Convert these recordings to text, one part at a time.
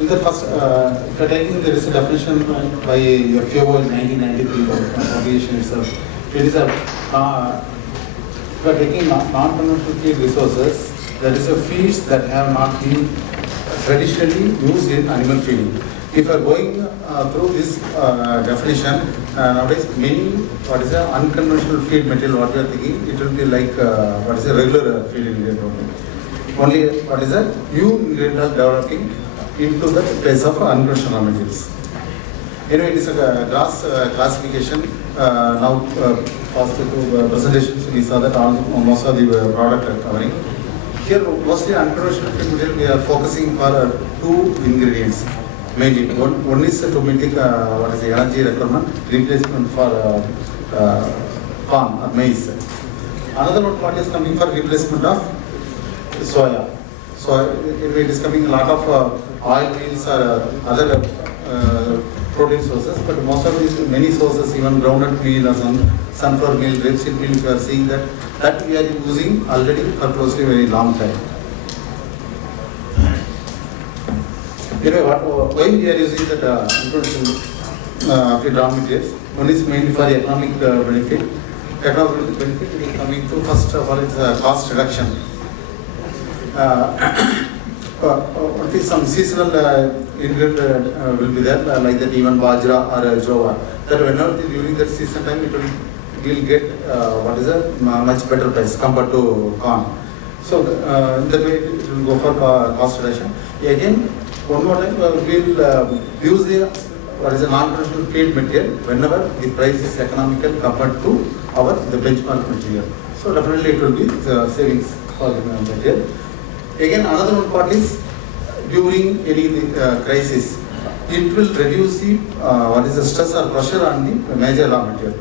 In the first, if you're taking there is a definition by FAO in 1993 formulation itself. It is a, if you are taking non-conventional feed resources, that is a feeds that have not been traditionally used in animal feeding. If you are going through this definition, nowadays many, what is the unconventional feed material, what we are thinking, it will be like, what is a regular feed ingredient only. What is a new ingredient are developing into the place of unconventional materials. Anyway, it is a gross classification. Now, positive presentations, we saw that most of the product are covering. Here, mostly unconventional feed material, we are focusing for two ingredients. Mainly, one is to meet what is the energy requirement, replacement for corn or maize. Another one part is coming for replacement of soya. So it is coming a lot of oil meals or other protein sources, but most of these many sources, even groundnut meal or sunflower meal, rapeseed meal, we are seeing that we are using already for closely very long time. Anyway, why we are using that feed raw materials? One is mainly for the economic benefit. Economic benefit is coming to first of all it's cost reduction. What is some seasonal ingredient will be there, like that even bajra or jowar. That whenever during that season time it will get what is a much better price compared to corn. So that way it will go for cost reduction. Again, one more time we will use the what is a non-conventional feed material whenever the price is economical compared to the benchmark material. So definitely it will be savings for the material. Again, another one part is during any crisis, it will reduce the what is the stress or pressure on the major raw material.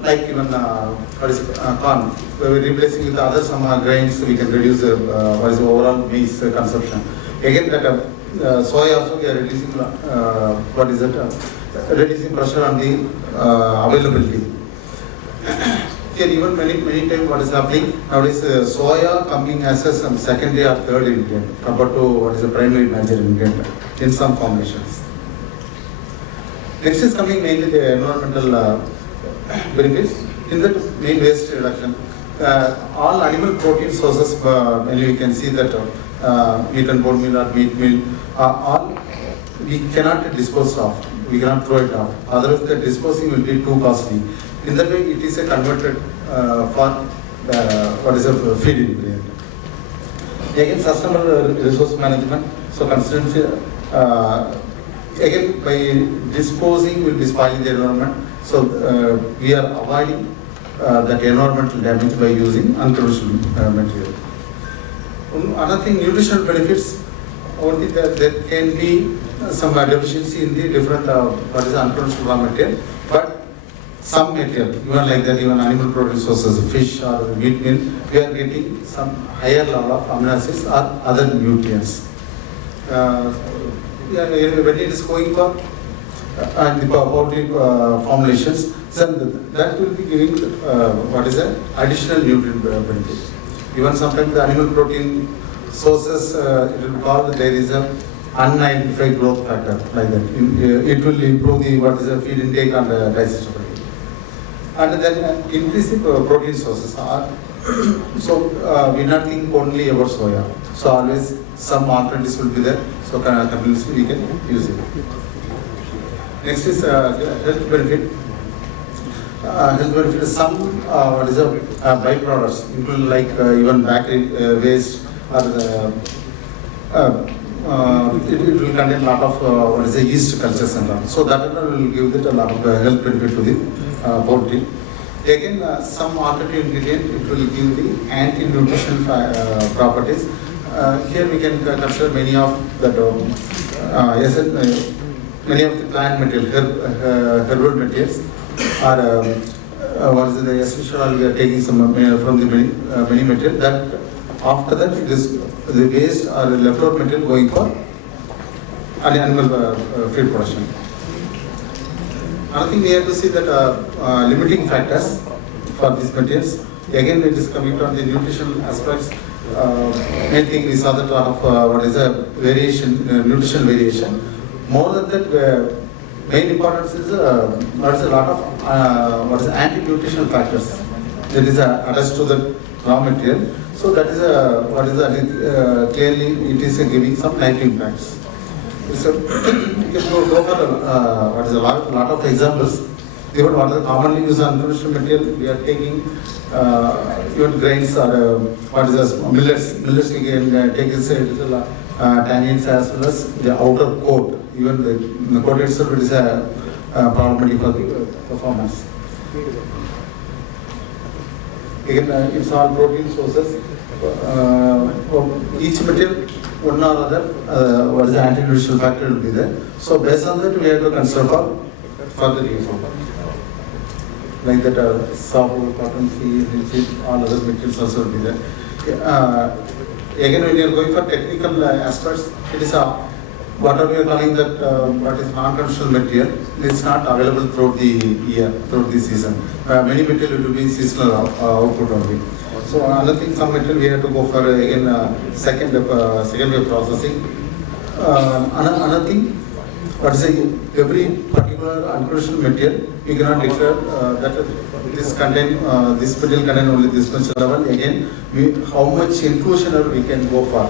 Like even what is corn, we are replacing with other some grains, we can reduce what is the overall maize consumption. Again, that soy also we are reducing what is it? Reducing pressure on the availability. Here even many times what is happening nowadays, soya coming as some secondary or third ingredient compared to what is the primary major ingredient in some formulations. Next is coming mainly the environmental benefits. In that main waste reduction, all animal protein sources, mainly you can see that meat and bone meal or meat meal, all we cannot dispose of, we cannot throw it off. Otherwise the disposing will be too costly. In that way it is a converted for what is a feed ingredient. Again, sustainable resource management. So consistency, again by disposing will be spoiling the environment. So we are avoiding that environmental damage by using unconventional material. Another thing, nutritional benefits. Only there can be some deficiency in the different what is unconventional raw material, but some material, even like that, even animal protein sources, fish or meat meal, we are getting some higher level of amino acids or other nutrients. When it is going for and the poultry formulations, then that will be giving what is an additional nutrient benefit. Even sometimes the animal protein sources, it will be called there is a unidentified growth factor, like that. It will improve the what is the feed intake and digestibility. And then increase the protein sources. So we not think only about soya. So always some alternatives will be there. So continuously we can use it. Next is health benefit. Health benefit is some what is a byproducts, including like even battery waste or it will contain a lot of what is the yeast cultures and all. So that will give it a lot of health benefit to the poultry. Again, some alternative ingredient, it will give the anti-nutrition properties. Here we can consider many of the many of the plant material, herbal materials, or what is the essential oil we are taking some from the many material. That after that it is the waste or the leftover material going for an animal feed production. Another thing we have to see that limiting factors for these materials. Again, it is coming from the nutritional aspects. Main thing we saw that of what is a variation, nutrition variation. More than that, main importance is there is a lot of anti-nutritional factors that is attached to the raw material. So that is clearly it is giving some negative impacts. So you can go for a lot of examples. Even what is commonly used unconventional material, we are taking even grains or millets. Millets we can take tannins as well as the outer coat. Even the coat itself is a problematic for the performance. Again, it's all protein sources. Each material, one or other, what is the anti-nutritional factor will be there. So based on that, we have to consider for further use. Like that, softwood, cotton, seed, all other materials also will be there. Again, when you are going for technical aspects, it is what are we calling that what is non-conventional material. It's not available throughout the year, throughout the season. Many material will be seasonal output only. So another thing, some material we have to go for again second wave processing. Another thing, what is every particular unconventional material we cannot declare that this material contain only this much level. Again, how much inclusion level we can go for.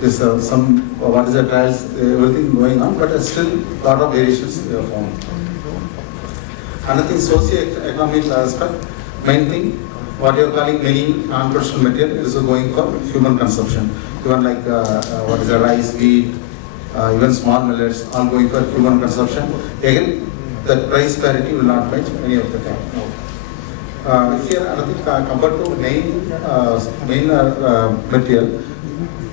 This some what is the trials, everything going on, but still lot of variations we have found. Another thing, socio-economic aspect, main thing, what you are calling many non-conventional material is going for human consumption. Even like what is the rice, wheat, even small millets, all going for human consumption. Again, the price parity will not match any of the time. Here, another thing, compared to main material,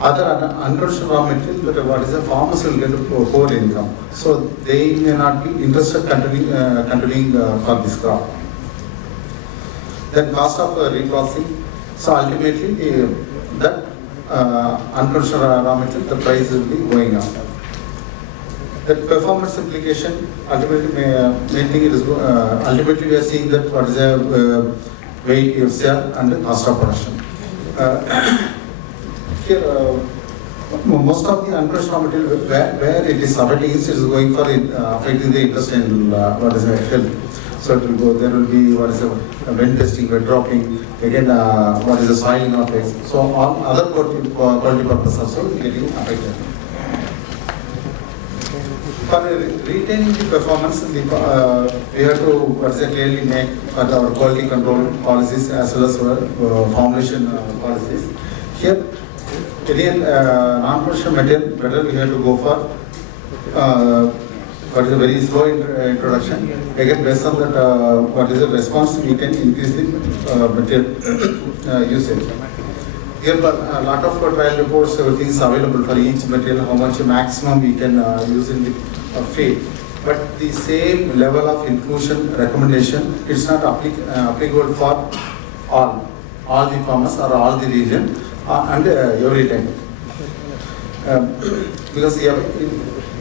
other unconventional raw material, but what is the farmers will get a poor income. So they may not be interested continuing for this crop. Then cost of reprocessing. So ultimately, that unconventional raw material, the price will be going up. The performance implication, ultimately, main thing is ultimately we are seeing that what is the weight, FCR, and the cost of production. Here, most of the unconventional material where it is affecting it is going for affecting the intestinal health. So it will go. There will be what is the wind testing, wet dropping. Again, what is the soiling of eggs. So all other quality purposes also getting affected. For retaining the performance, we have to clearly make our quality control policies as well as formulation policies. Here, again, non-conventional material, better we have to go for what is a very slow introduction. Again, based on that, what is the response, we can increase the material usage. Here, a lot of trial reports, everything is available for each material, how much maximum we can use in the feed. But the same level of inclusion recommendation, it's not applicable for all the farmers or all the region and every time. Because the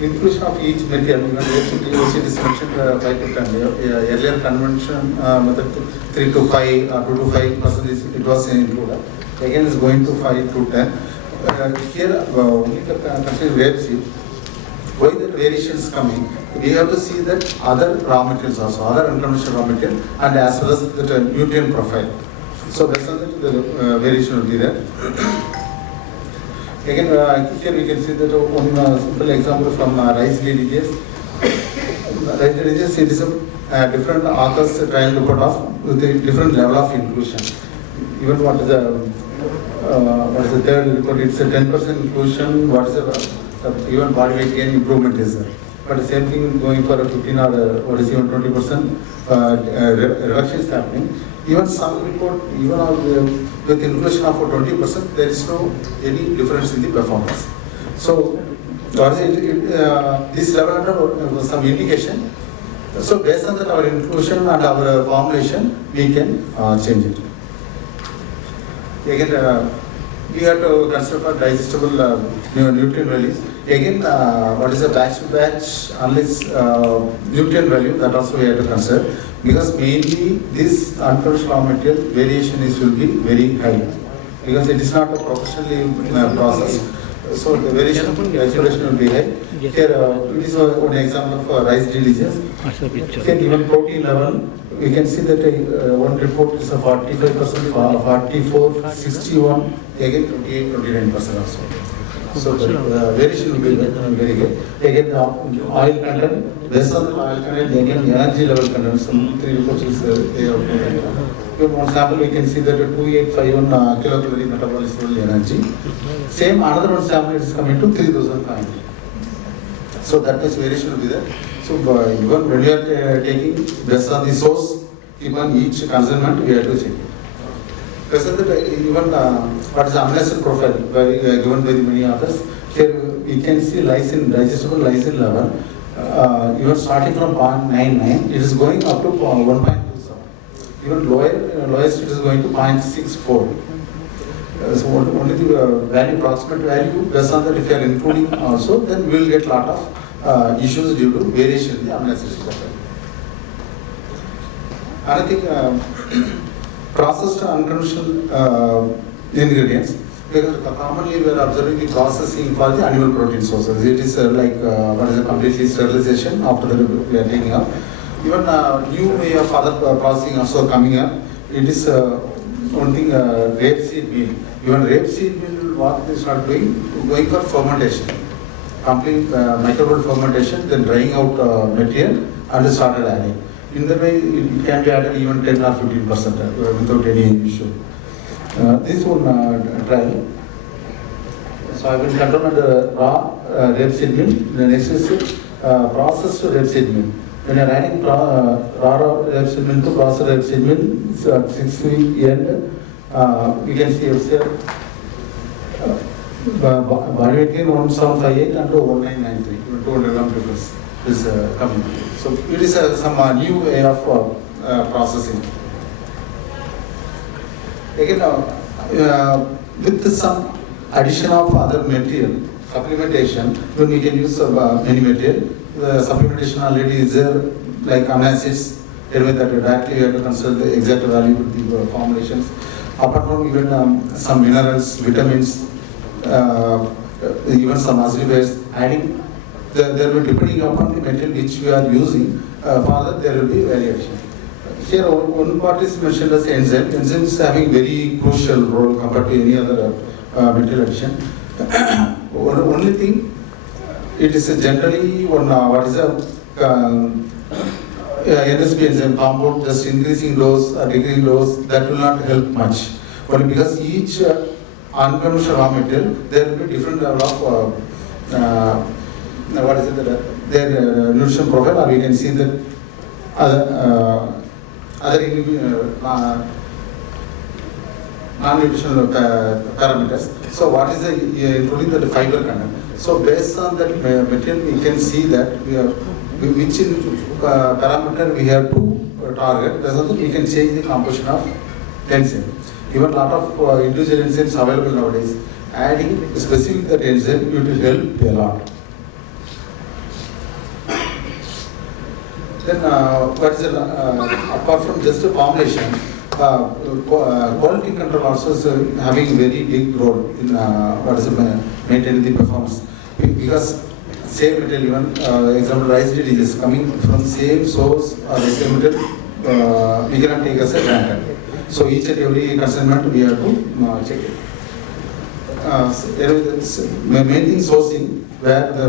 inclusion of each material, even OCD is mentioned 5 to 10. Earlier convention method 3 to 5 or 2 to 5% it was included. Again, is going to 5 to 10. Here, only considering rapeseed, why the variation is coming, we have to see that other raw materials also, other unconventional raw material, and as well as the nutrient profile. So based on that, the variation will be there. Again, here we can see that one simple example from rice DDGs. Rice DDGs, it is a different authors trial report of with a different level of inclusion. Even what is the third report, it's a 10% inclusion, what is the even body weight gain improvement is there. But the same thing going for a 15 or what is even 20% reduction is happening. Even some report, even with inclusion of 20%, there is no any difference in the performance. So, this level under some indication. So, based on that, our inclusion and our formulation, we can change it. Again, we have to consider for digestible nutrient values. Again, what is the batch to batch unless nutrient value, that also we have to consider, because mainly this unconventional raw material variation will be very high because it is not a professionally processed. So the variation isolation will be high. Here, it is one example of rice diseases. Here, even protein level, we can see that one report is a 45%, 44, 61, again 28, 29% also. So the variation will be very good. Again, the oil content, based on the oil content, again energy level content, some 3 reports is they have. One sample we can see that 2851 kilocalorie metabolic energy. Same another one sample is coming to 3500. So that much variation will be there. So even when we are taking based on the source, even each consignment we have to check it. Present that even what is the amino acid profile given by the many authors. Here we can see lysine, digestible lysine level. Even starting from 0.99, it is going up to 1.27. Even lowest it is going to 0.64. So only the value, approximate value, based on that if you are including also, then we will get lot of issues due to variation in the amino acid profile. Another thing, processed unconventional ingredients. Because commonly we are observing the processing for the animal protein sources. It is like what is a completely sterilization after that we are taking up. Even new way of other processing also coming up. It is one thing, rapeseed meal. Even rapeseed meal, what they start doing, going for fermentation. Complete microbial fermentation, then drying out material and started adding. In that way, it can be added even 10 or 15% without any issue. This one trial. So I will control the raw rapeseed meal. The next is processed rapeseed meal. When you are adding raw rapeseed meal to processed rapeseed meal, it's at 6 week end. We can see body weight gain 1758 and 1993, 200 gram difference is coming. So it is some new way of processing. Again, with some addition of other material, supplementation, when we can use any material, the supplementation already is there, like amino acids, anyway that directly you have to consider the exact value with the formulations. Apart from even some minerals, vitamins, even some acidifiers, adding, there will be depending upon the material which we are using, further there will be variation. Here one part is mentioned as enzyme. Enzymes having very crucial role compared to any other material addition. Only thing, it is generally one what is a NSP enzyme compound, just increasing dose or decreasing dose, that will not help much. But because each unconventional raw material, there will be different level of what is it, their nutrition profile, or we can see that other non-nutritional parameters. So what is the including the fiber content? So based on that material, we can see that we have which parameter we have to target. Based on that, we can change the composition of enzyme. Even a lot of individual enzymes available nowadays. Adding specific that enzyme, it will help a lot. Then, what is apart from just a formulation, quality control also is having very big role in what is maintaining the performance. Because same material, even example rice disease coming from same source or the same material, we cannot take as a granted. So each and every consignment we have to check it. Main thing sourcing, where the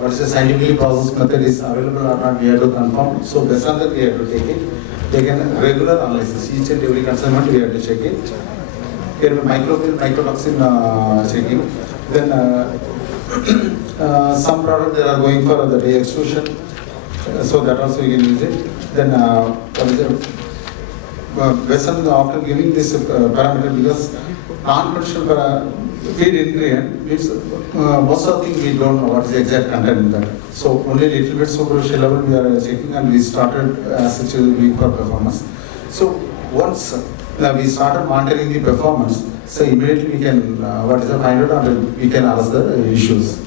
what is the scientifically processed method is available or not, we have to confirm. So based on that, we have to take it. Take a regular analysis. Each and every consignment we have to check it. Here microbial, mycotoxin checking. Then some product they are going for the day extrusion, so that also we can use it. Then what is it? Based on after giving this parameter, because non-conventional feed ingredient means most of the things we don't know what is the exact content in that. So only little bit superficial level we are checking, and we started as such a week for performance. So once we started monitoring the performance, so immediately we can what is the find out, and we can ask the issues.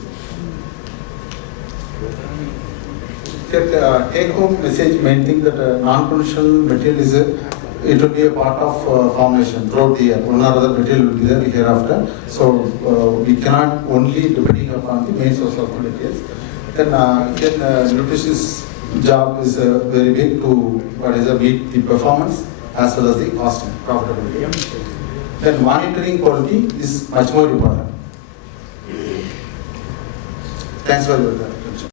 That take home message, main thing that non-conventional material is it will be a part of formulation throughout the year. One or other material will be there hereafter. So we cannot only depending upon the main source of materials. Then nutritionist job is very big to meet the performance as well as the cost and profitability. Then monitoring quality is much more important. Thanks for your time.